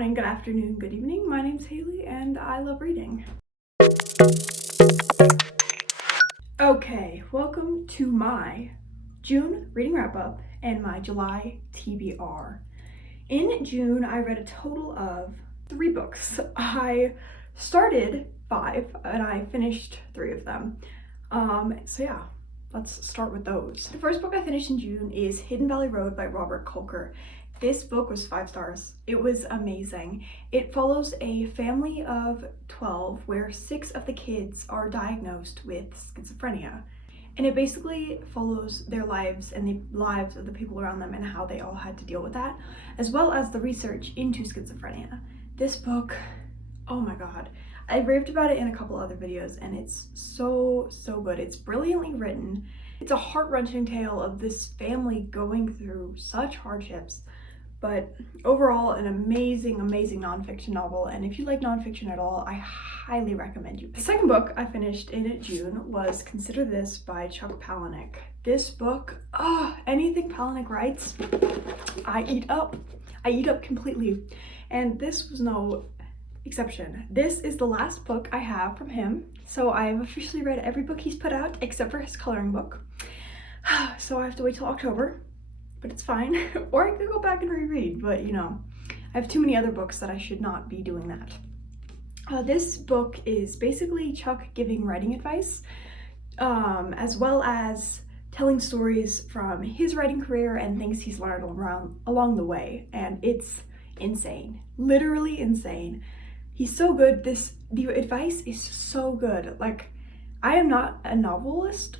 morning, good afternoon, good evening. My name's Haley and I love reading. Okay, welcome to my June reading wrap up and my July TBR. In June, I read a total of 3 books. I started 5 and I finished 3 of them. So yeah, let's start with those. The first book I finished in June is Hidden Valley Road by Robert Kolker. This book was 5 stars. It was amazing. It follows a family of 12 where 6 of the kids are diagnosed with schizophrenia. And it basically follows their lives and the lives of the people around them and how they all had to deal with that, as well as the research into schizophrenia. This book, oh my god. I raved about it in a couple other videos and it's so good. It's brilliantly written. It's a heart-wrenching tale of this family going through such hardships, but overall an amazing nonfiction novel, and if you like nonfiction at all, I highly recommend you pick it. The second book I finished in June was Consider This by Chuck Palahniuk. This book, anything Palahniuk writes, I eat up completely, and this was no exception. This is the last book I have from him, so I've officially read every book he's put out except for his coloring book. So I have to wait till October, but it's fine. Or I could go back and reread, but you know, I have too many other books that I should not be doing that. This book is basically Chuck giving writing advice, as well as telling stories from his writing career and things he's learned along the way, and it's insane, literally insane. He's so good. The advice is so good. Like, I am not a novelist.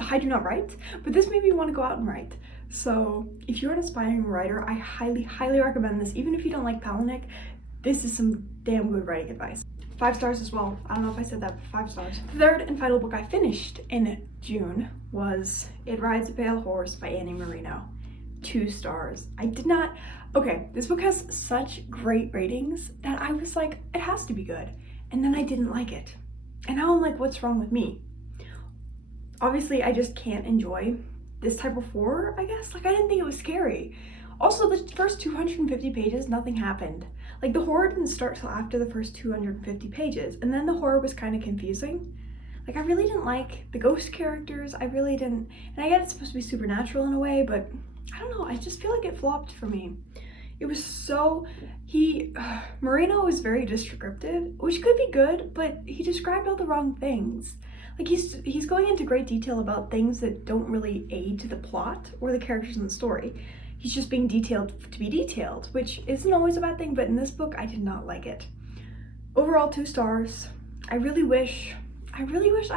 I do not write, but this made me want to go out and write. So if you're an aspiring writer, I highly recommend this. Even if you don't like Palahniuk, this is some damn good writing advice. 5 stars as well. I don't know if I said that, but 5 stars. The third and final book I finished in June was It Rides a Pale Horse by Annie Marino. 2 stars. Okay, this book has such great ratings that I was like, it has to be good. And then I didn't like it. And now I'm like, what's wrong with me? Obviously, I just can't enjoy this type of horror, I guess. Like, I didn't think it was scary. Also, the first 250 pages, nothing happened. Like, the horror didn't start till after the first 250 pages. And then the horror was kind of confusing. Like, I really didn't like the ghost characters. I really didn't. And I get it's supposed to be supernatural in a way, but I don't know. I just feel like it flopped for me. It was so, Marino was very descriptive, which could be good, but he described all the wrong things. Like, he's going into great detail about things that don't really aid to the plot or the characters in the story. He's just being detailed to be detailed, which isn't always a bad thing, but in this book, I did not like it. Overall, 2 stars. I really wish I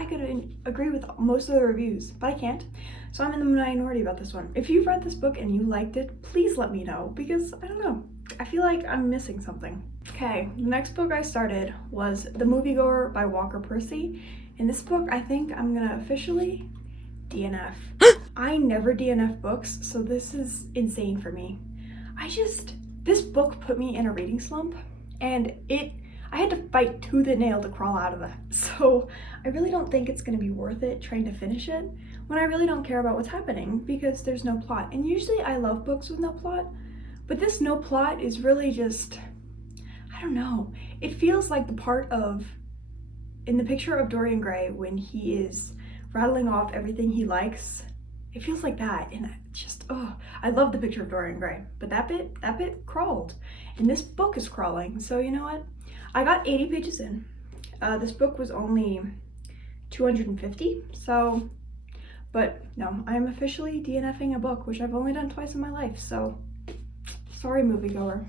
could agree with most of the reviews, but I can't. So I'm in the minority about this one. If you've read this book and you liked it, please let me know, because I don't know. I feel like I'm missing something. Okay, the next book I started was The Moviegoer by Walker Percy. In this book, I think I'm gonna officially DNF. I never DNF books, so this is insane for me. This book put me in a reading slump, and I had to fight tooth and nail to crawl out of that. So I really don't think it's gonna be worth it trying to finish it when I really don't care about what's happening because there's no plot. And usually I love books with no plot, but this no plot is really just, I don't know. It feels like the part in the picture of Dorian Gray when he is rattling off everything he likes. It feels like that, and I love the picture of Dorian Gray, but that bit crawled, and this book is crawling, so you know what? I got 80 pages in. This book was only 250, so, but no, I'm officially DNFing a book, which I've only done twice in my life, so sorry, moviegoer.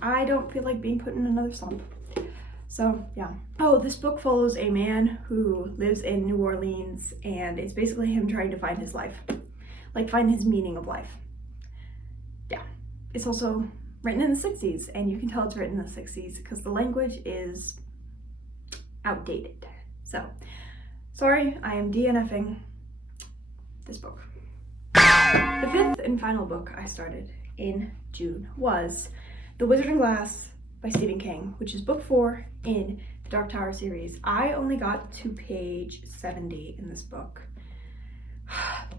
I don't feel like being put in another slump. So yeah. Oh, this book follows a man who lives in New Orleans, and it's basically him trying to find his life, like find his meaning of life. Yeah, it's also written in the 60s, and you can tell it's written in the 60s because the language is outdated. So sorry, I am DNFing this book. The 5th and final book I started in June was The Wizard and Glass by Stephen King, which is book 4 in the Dark Tower series. I only got to page 70 in this book.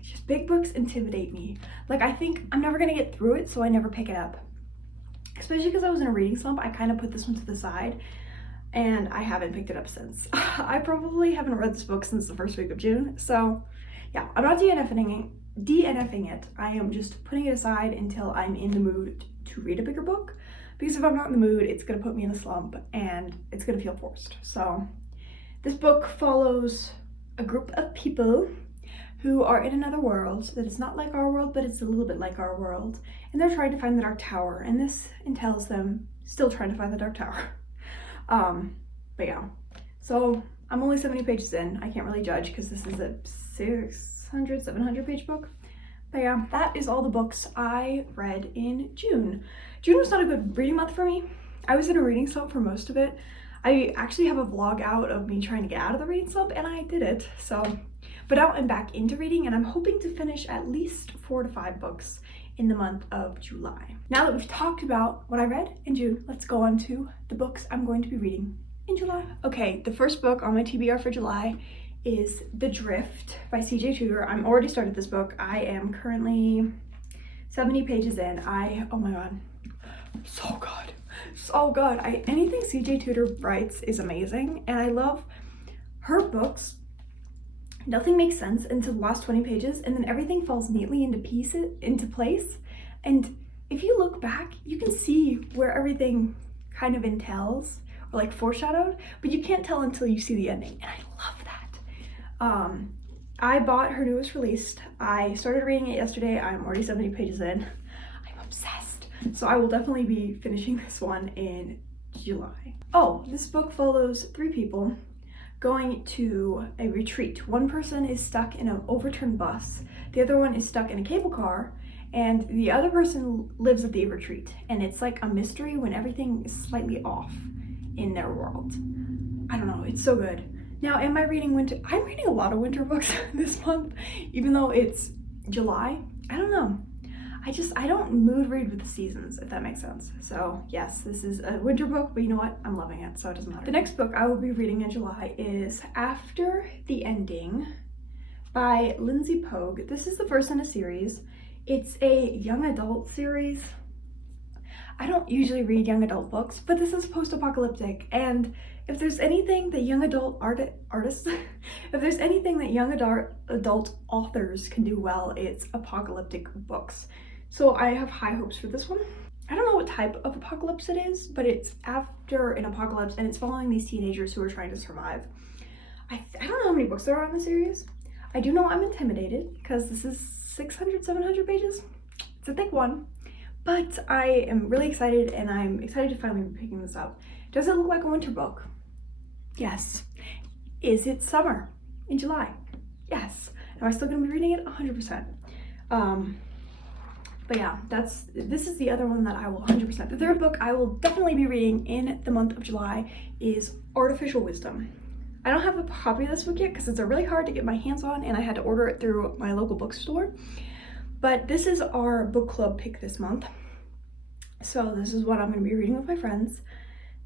Just big books intimidate me. Like, I think I'm never gonna get through it, so I never pick it up. especially because I was in a reading slump. I kind of put this one to the side and I haven't picked it up since. I probably haven't read this book since the first week of June. So yeah, I'm not DNFing it. I am just putting it aside until I'm in the mood to read a bigger book, because if I'm not in the mood, it's gonna put me in a slump and it's gonna feel forced. So this book follows a group of people who are in another world that is not like our world, but it's a little bit like our world, and they're trying to find the Dark Tower, and this entails them still trying to find the Dark Tower. But yeah, so I'm only 70 pages in. I can't really judge because this is a 700 page book. But yeah, that is all the books I read in June. June was not a good reading month for me. I was in a reading slump for most of it. I actually have a vlog out of me trying to get out of the reading slump, and I did it. So, but now I'm back into reading, and I'm hoping to finish at least 4 to 5 books in the month of July. Now that we've talked about what I read in June, let's go on to the books I'm going to be reading in July. Okay, the first book on my TBR for July is The Drift by CJ Tudor. I'm already started this book. I am currently 70 pages in. Oh my god, so good. So good. Anything CJ Tudor writes is amazing, and I love her books. Nothing makes sense until the last 20 pages, and then everything falls neatly into place. And if you look back, you can see where everything kind of entails or like foreshadowed, but you can't tell until you see the ending, and I love that. I bought her newest release. I started reading it yesterday. I'm already 70 pages in. I'm obsessed. So I will definitely be finishing this one in July. Oh, this book follows 3 people going to a retreat. One person is stuck in an overturned bus. The other one is stuck in a cable car, and the other person lives at the retreat. And it's like a mystery when everything is slightly off in their world. I don't know, it's so good. Now, am I reading winter? I'm reading a lot of winter books this month, even though it's July. I don't know. I don't mood read with the seasons, if that makes sense. So yes, this is a winter book, but you know what? I'm loving it, so it doesn't matter. The next book I will be reading in July is After the Ending by Lindsay Pogue. This is the first in a series. It's a young adult series. I don't usually read young adult books, but this is post-apocalyptic, and if there's anything that young adult artists, if there's anything that young adult authors can do well, it's apocalyptic books. So I have high hopes for this one. I don't know what type of apocalypse it is, but it's after an apocalypse, and it's following these teenagers who are trying to survive. I don't know how many books there are in the series. I do know I'm intimidated because this is 600, 700 pages. It's a thick one. But I am really excited, and I'm excited to finally be picking this up. Does it look like a winter book? Yes. Is it summer in July? Yes. Am I still going to be reading it? 100%. But yeah, this is the other one that I will 100%. The third book I will definitely be reading in the month of July is Artificial Wisdom. I don't have a copy of this book yet because it's really hard to get my hands on, and I had to order it through my local bookstore. But this is our book club pick this month. So this is what I'm going to be reading with my friends.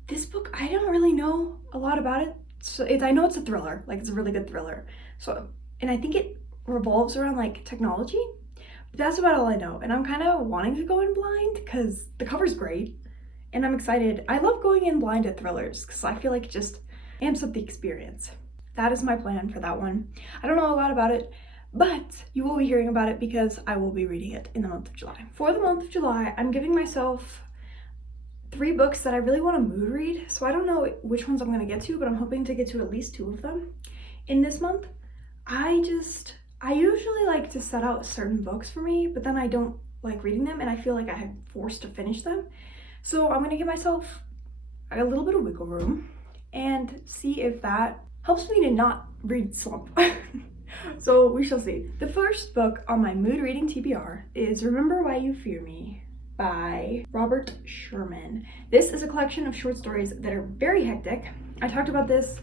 This book, I don't really know a lot about it. So I know it's a thriller, like it's a really good thriller. So, and I think it revolves around like technology. But that's about all I know. And I'm kind of wanting to go in blind because the cover's great. And I'm excited. I love going in blind at thrillers because I feel like it just amps up the experience. That is my plan for that one. I don't know a lot about it, but you will be hearing about it because I will be reading it in the month of July. For the month of July, I'm giving myself 3 books that I really want to mood read. So I don't know which ones I'm going to get to, but I'm hoping to get to at least 2 of them in this month. I usually like to set out certain books for me, but then I don't like reading them, and I feel like I have forced to finish them. So I'm going to give myself a little bit of wiggle room and see if that helps me to not read slump. So we shall see. The first book on my mood reading TBR is Remember Why You Fear Me by Robert Sherman. This is a collection of short stories that are very hectic. I talked about this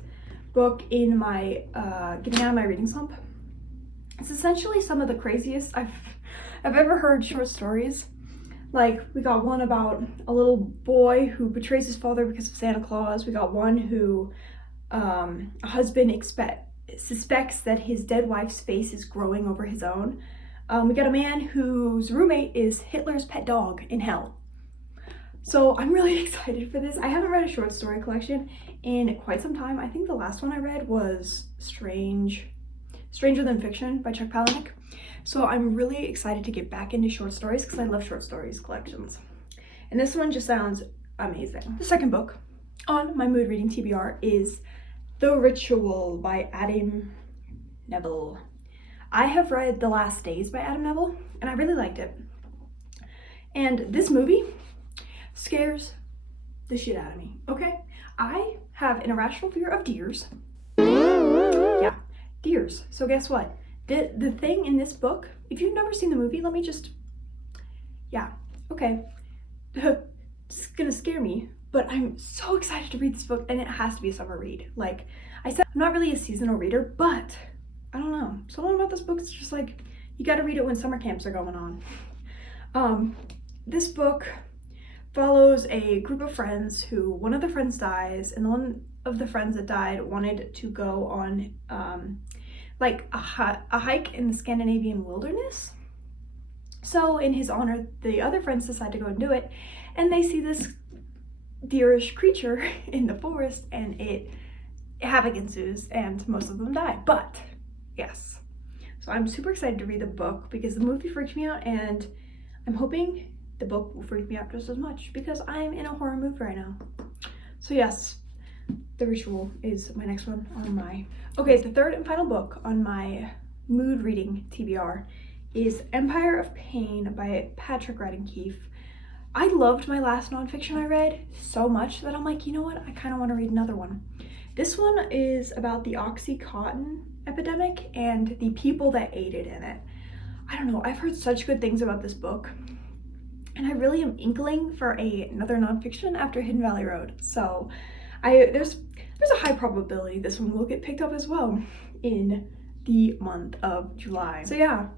book in my getting out of my reading slump. It's essentially some of the craziest I've ever heard short stories. Like, we got one about a little boy who betrays his father because of Santa Claus. We got one who a husband suspects that his dead wife's face is growing over his own. We got a man whose roommate is Hitler's pet dog in hell. So I'm really excited for this. I haven't read a short story collection in quite some time. I think the last one I read was Stranger Than Fiction by Chuck Palahniuk. So I'm really excited to get back into short stories because I love short stories collections. And this one just sounds amazing. The second book on my mood reading TBR is The Ritual by Adam Neville. I have read The Last Days by Adam Neville and I really liked it. And this movie scares the shit out of me, okay? I have an irrational fear of deers. Yeah, deers. So guess what? The thing in this book, if you've never seen the movie, let me just, yeah, okay. It's gonna scare me, but I'm so excited to read this book, and it has to be a summer read. Like I said, I'm not really a seasonal reader, but I don't know. Something about this book is just like, you gotta read it when summer camps are going on. This book follows a group of friends who, one of the friends dies, and one of the friends that died wanted to go on like a hike in the Scandinavian wilderness. So in his honor, the other friends decide to go and do it, and they see this deerish creature in the forest, and havoc ensues, and most of them die. But yes, so I'm super excited to read the book because the movie freaked me out, and I'm hoping the book will freak me out just as much because I'm in a horror mood right now. So yes, The Ritual is my next one on my... Okay, the third and final book on my mood reading TBR is Empire of Pain by Patrick Radden Keefe. I loved my last nonfiction I read so much that I'm like, you know what? I kind of want to read another one. This one is about the Oxycontin epidemic and the people that aided in it. I don't know, I've heard such good things about this book, and I really am inkling for another nonfiction after Hidden Valley Road. So there's a high probability this one will get picked up as well in the month of July. So yeah,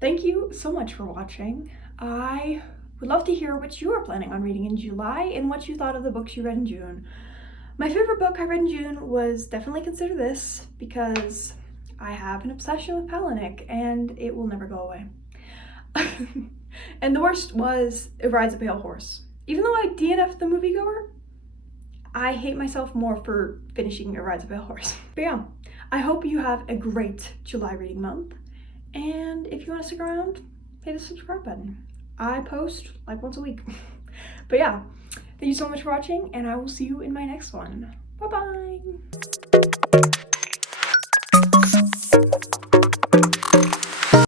thank you so much for watching. I would love to hear what you are planning on reading in July and what you thought of the books you read in June. My favorite book I read in June was definitely Consider This, because I have an obsession with Palahniuk and it will never go away. And the worst was It Rides a Pale Horse. Even though I DNF'd the moviegoer, I hate myself more for finishing It Rides a Pale Horse. But yeah, I hope you have a great July reading month. And if you want to stick around, hit the subscribe button. I post like once a week. But yeah, thank you so much for watching, and I will see you in my next one. Bye-bye.